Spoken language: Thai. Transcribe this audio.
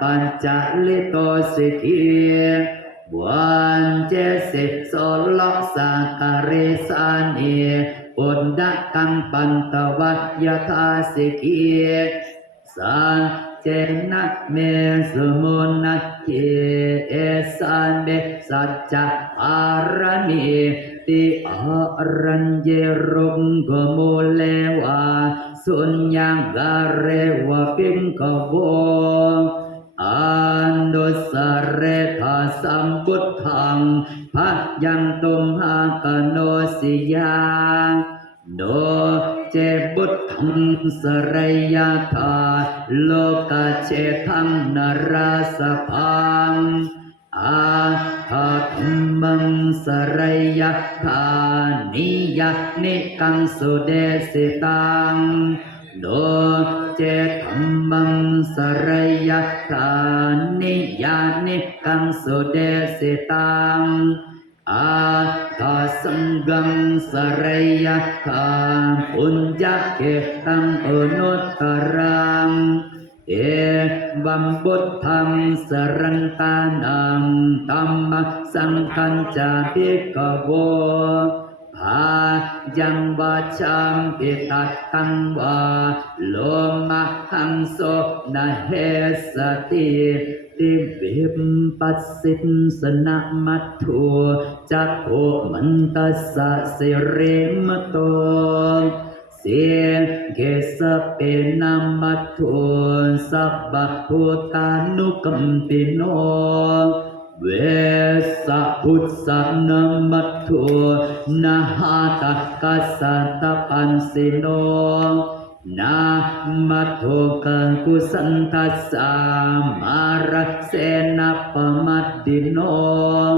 ปัญจลิโตสิกีวันเจสิโสลสังกริสานีปุณดกังปันตวัตยทาสิกีสัง เจนะเมสุมุนักเกเอสันเดสัจจะอารณีติอรัญเยรุงกโมเลวาสุญญากาเรวะปิงกโวอันดุสเรธาสัมพุทธังพัทยังตุมหากโนสิยังโน เจบุตถังสรยาธาโลกาเชทังนราสพังอาหาธรรมังสรยาธานิยนิกังสุเดสิตังโนเจธรรมังสรยทานิยานิกังสุเดสิตังอาทาสังกังสรยทาปุญ ญเกตังอนุตตรัง เอวัมบุตธังสรันตานังตัมมสังคัญจาภิกโวภายังวาชามปิตัดตังวาโลมะหังโสนะเฮสติติวิมปัสสินสนะมัตถุจักโขมันตัสสะสิริมโต เสียงเกสเปนามัตถุสัพพะพุทานุกัมปิโนเวสพุทธนมัตุนาหาตกัสสตะปันสิโนนามัตถุกังกุสันทัสสะมาระเสนะปมัตติโน